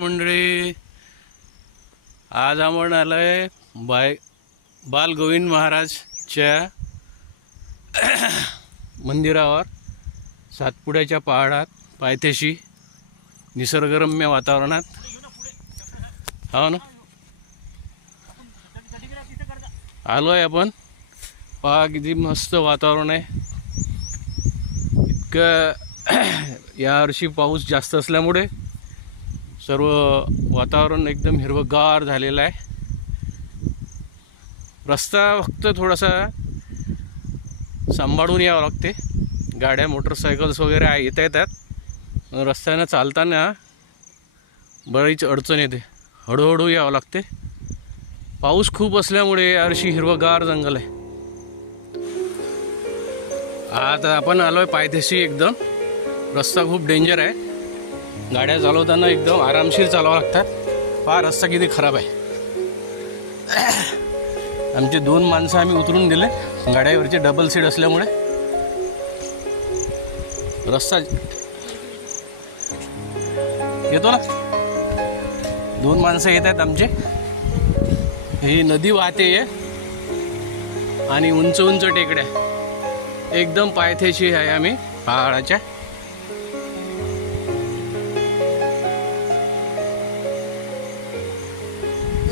मंडळी, आज आपण आलोय बाल गोविंद महाराजच्या मंदिरावर. सातपुड्याच्या पहाडात पायथ्याशी निसर्गरम्य वातावरणात. हो ना, आलोय आपण. पहा किती मस्त वातावरण आहे. इतकं यावर्षी पाऊस जास्त असल्यामुळे सर्व वातावरण एकदम हिरवगार झालेलं आहे. रस्ता फक्त थोडासा सांभाळून यावं लागते. गाड्या मोटरसायकल्स वगैरे येतात. रस्त्यानं चालताना बरीच अडचण येते. हळूहळू यावं लागते. पाऊस खूप असल्यामुळे यावर्षी हिरवगार जंगल आहे. आता आपण आलोय पायथ्याशी. एकदम रस्ता खूप डेंजर आहे. गाड्या चालवताना एकदम आरामशीर चालवावं लागतात. पहा रस्ता किती खराब आहे. आमचे 2 माणसं आम्ही उतरून दिले गाड्यावरचे, डबल सीट असल्यामुळे. रस्ता येतो ना, 2 माणसं येत आहेत आमचे. ही नदी वाहते आणि उंच उंच टेकड्या एकदम पायथ्याशी आहे आम्ही पहाडाच्या.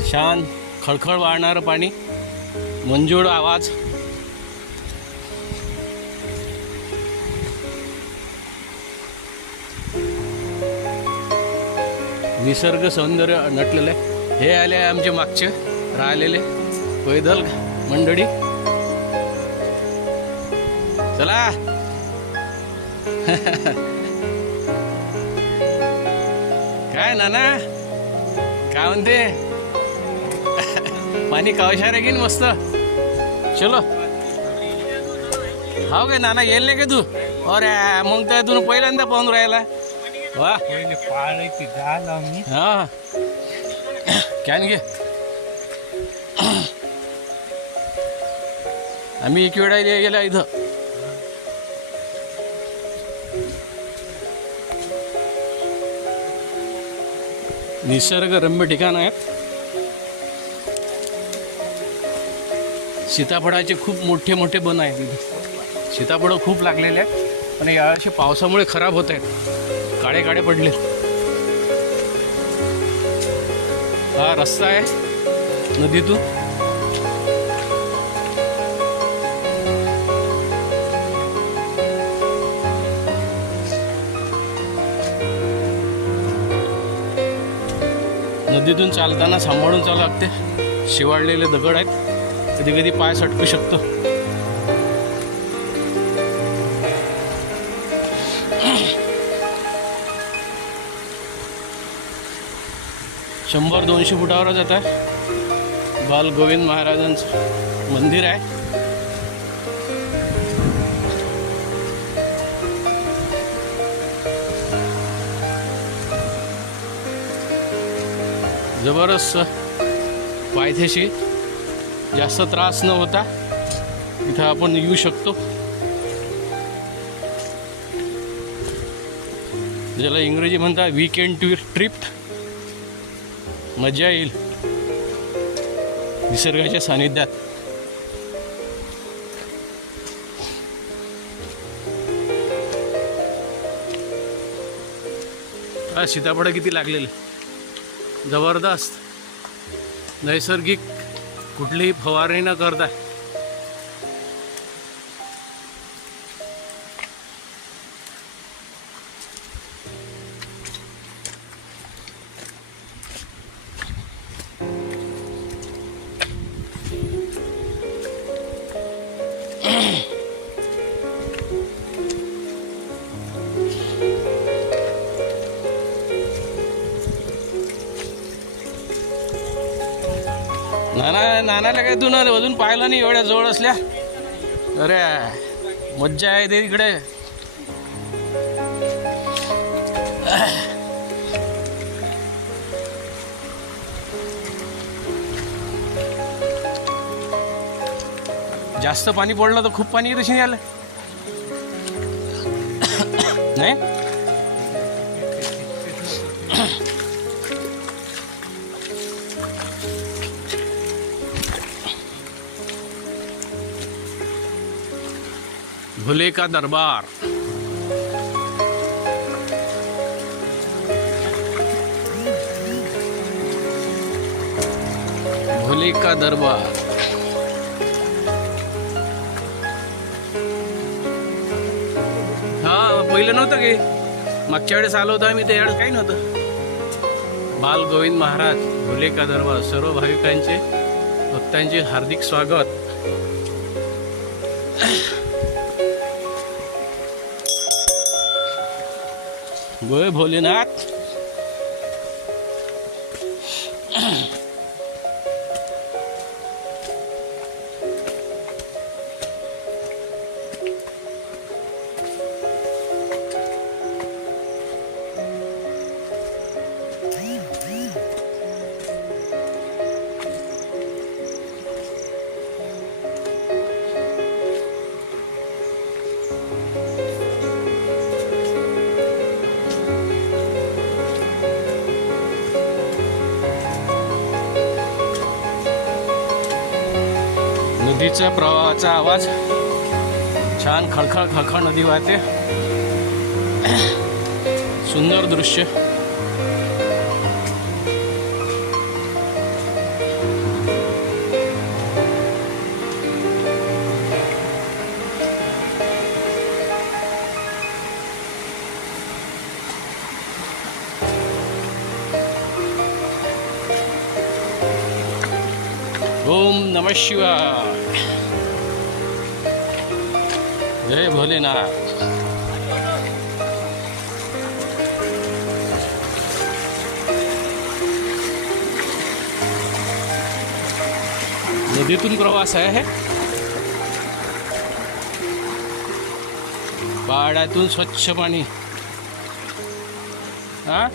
शांत खळखळ वाहणारं पाणी, मंजूळ आवाज. निसर्ग सौंदर्य नटलेलं आहे. हे आले आमचे मागचे राहिलेले पैदल मंडळी. चला काय नाना, काय म्हणते? पाणी कावशार आहे की मस्त. चलो. हो काय नाना, येईल नाही का तू? अरे मग तर तू पहिल्यांदा पाहून राहिला. वा, हा कॅन घे. आम्ही एक वेळा गेला इथं. निसर्गरम्य ठिकाण आहे. सीताफळाचे खूप मोठे मोठे बन आहेत तिथे. सीताफळं खूप लागलेले आहेत, पण यावर्षी पावसामुळे खराब होत आहेत. काळे काळे पडले. हा रस्ता आहे नदीतून. नदीतून चालताना सांभाळून चालावं लागते. शिवाळलेले दगड आहेत, कधी कधी पाय सटकू शकतो. शंभर 200 फुटावर जात आहे. बाल गोविंद महाराजांचं मंदिर आहे. जबरदस्त पायथ्याशी. जास्त त्रास न होता इथं आपण येऊ शकतो. ज्याला इंग्रजी म्हणतात वीकेंड ट्रिप. मजा येईल निसर्गाच्या सानिध्यात. सीताफळ किती लागलेले, जबरदस्त. नैसर्गिक, कुठलीही फवारणी न करता. नानाला काय तू ना अजून पाहिलं नाही एवढ्या जवळ असल्या. अरे मज्जा आहे ते तिकडे. जास्त पाणी पडलं तर खूप पाणी येत नाही आलं. नाही भोले का दरबार। भोले का दरबार। हा पहिलं नव्हतं की मागच्या वेळेस आलो होतो आम्ही, त्यावेळेस काही नव्हतं। बाल गोविंद महाराज भोले का दरबार, सर्व भाविकांचे भक्तांचे हार्दिक स्वागत। जय भोलेनाथ। नदीच्या प्रवाहाचा आवाज छान, खळखळ खळखळ नदी वाहते। सुंदर दृश्य। ओम नमः शिवाय। जय भोलेनाथ। नदीतून प्रवास आहे। पहाडातून स्वच्छ पाणी। हा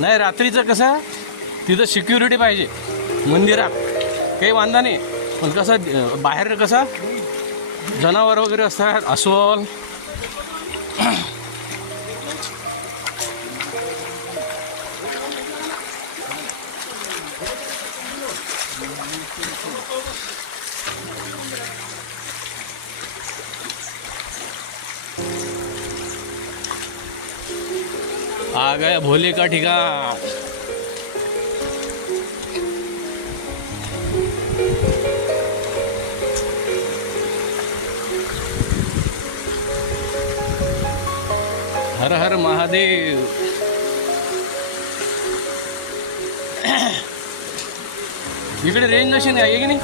नाही, रात्रीचं कसं तिथं सिक्युरिटी पाहिजे मंदिरात, काही वांधा नाही। पण कसं बाहेर कसं जनावर वगैरे असतात, अस्वल। आ गया भोले का ठिकाण। हर हर महादेव। इकडे रेंज नशी नाही आहे की नाही?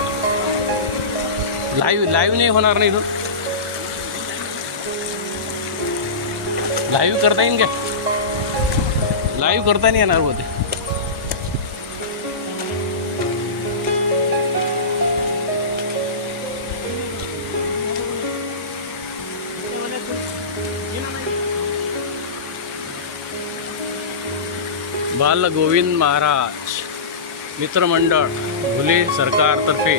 लाईव्ह नाही होणार नाही तो। लाईव्ह करता येईल का? लाईव्ह करता नाही येणार होते। बाल गोविंद महाराज मित्रमंडळ भोले सरकारतर्फे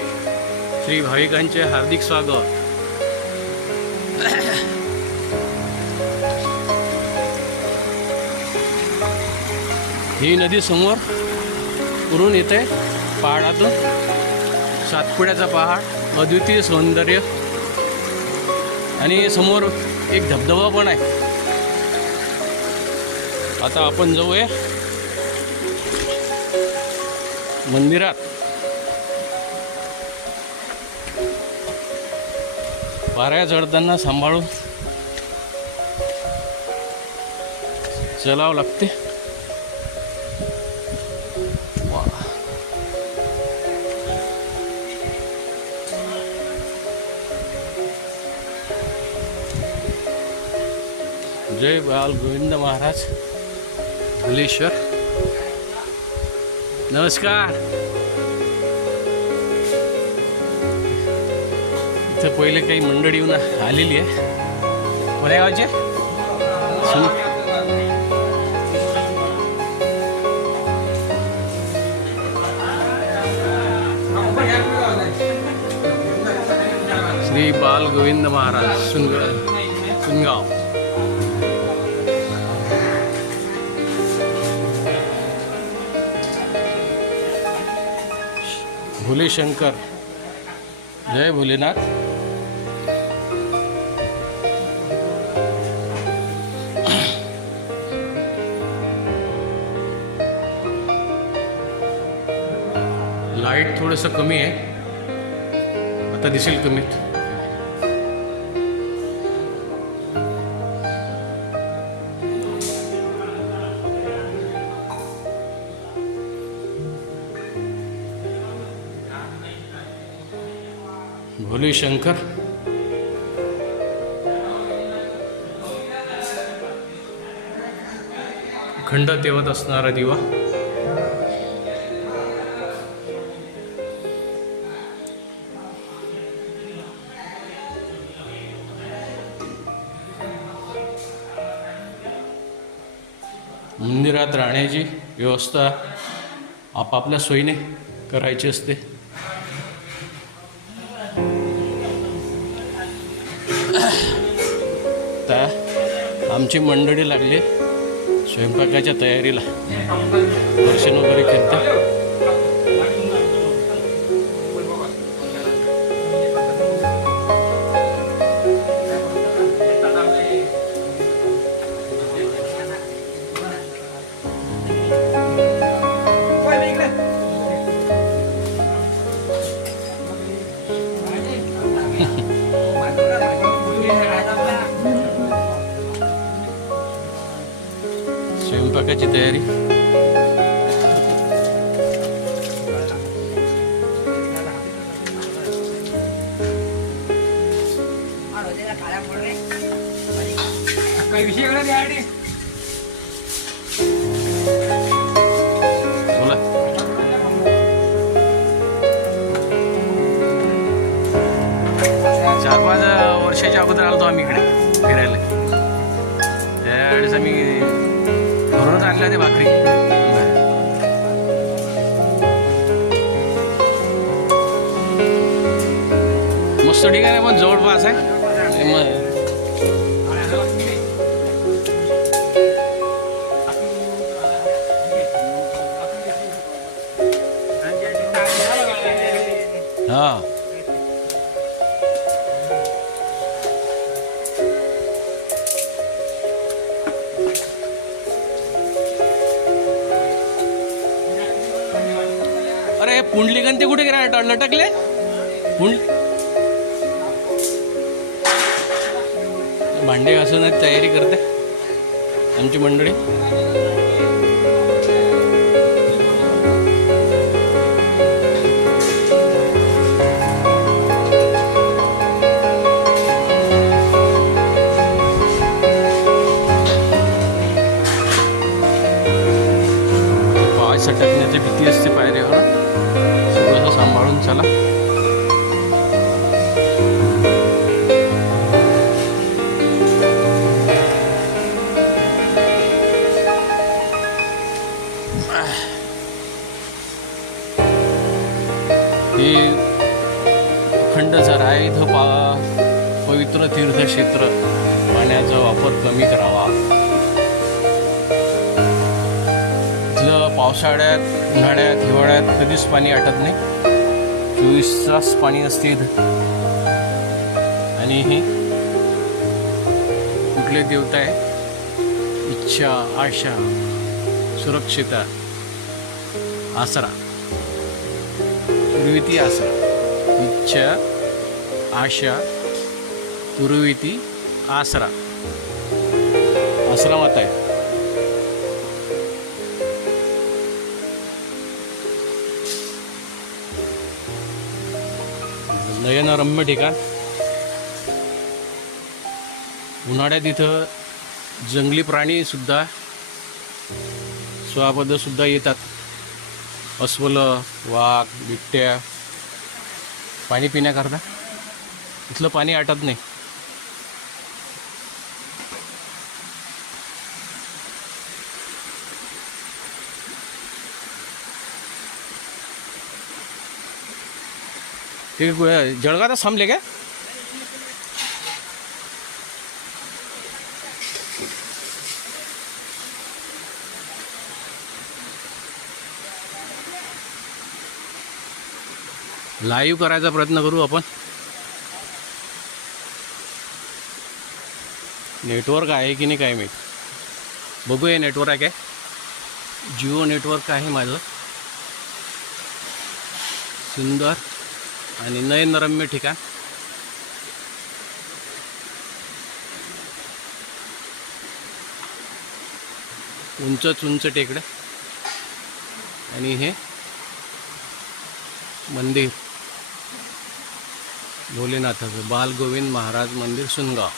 श्री भाविकांचे हार्दिक स्वागत। ही नदी समोर उरून येते पहाडातून। सातपुड्याचा पहाड, अद्वितीय सौंदर्य, आणि समोर एक धबधबा पण आहे। आता आपण जाऊया मंदिरात। पाऱ्या चढताना सांभाळून चलावं लागते। जय बाल गोविंद महाराज भोलेश्वर। नमस्कार। इथं पहिले काही मंडळी येऊन आलेली आहे। कोण्या गावचे? श्री बाल गोविंद महाराज सुनगाव। भोले शंकर जय भोलेनाथ. लाईट थोडंसं कमी आहे, आता दिसेल कमीत. भोले शंकर. खंड तेवत असणारा दिवा. मंदिरात राहण्याची व्यवस्था आपापल्या सोयीने करायची असते. आता आमची मंडळी लागली स्वयंपाकाच्या तयारीला. दर्शन वगैरे केलं. स्वयंपाकाची तयारी. बोला. 4-5 वर्षाच्या अगोदर आलो आम्ही इकडे फिरायला. त्यावेळेस आम्ही घरूनच आणल्या ते भाकरी. मस्त ठिकाण पण जवळपास आहे. हा. अरे पुंडलिकन ते कुठे गेला? लटकले. भांडे घासून तयारी करते आमची मंडळी. पाय सटकण्याची भीती असते पायऱ्यावर. सगळं सांभाळून चला. हे अखंडसर आहे इथं. पवित्र तीर्थक्षेत्र. पाण्याचा वापर कमी करावा. इथलं पावसाळ्यात, उन्हाळ्यात, हिवाळ्यात कधीच पाणी आटत नाही. 24 तास पाणी असते इथं. आणि हे कुठले देवता आहे? इच्छा, आशा, सुरक्षिता, आसरा. पुरविती आसरा. इच्छा, आशा, पुरविती आसरा. आसरा माता आहे. नयनरम्य ठिकाण. उन्हाळ्यात इथं जंगली प्राणी सुद्धा, स्वापद सुद्धा येतात. अस्वल, वाघ, बिबट्या पाणी पिण्याकरता. इथलं पाणी आटत नाही. ते जळगावच थांबले काय? लाईव्ह करायचा प्रयत्न करू आपण. नेटवर्क आहे की नाही काय माहीत, बघूया नेटवर्क आहे काय. जिओ नेटवर्क आहे माझं. सुंदर आणि नयनरम्य ठिकाण. उंचच उंच टेकड्या आणि हे मंदिर भोलेनाथाचं, बाल गोविंद महाराज मंदिर सुनगाव.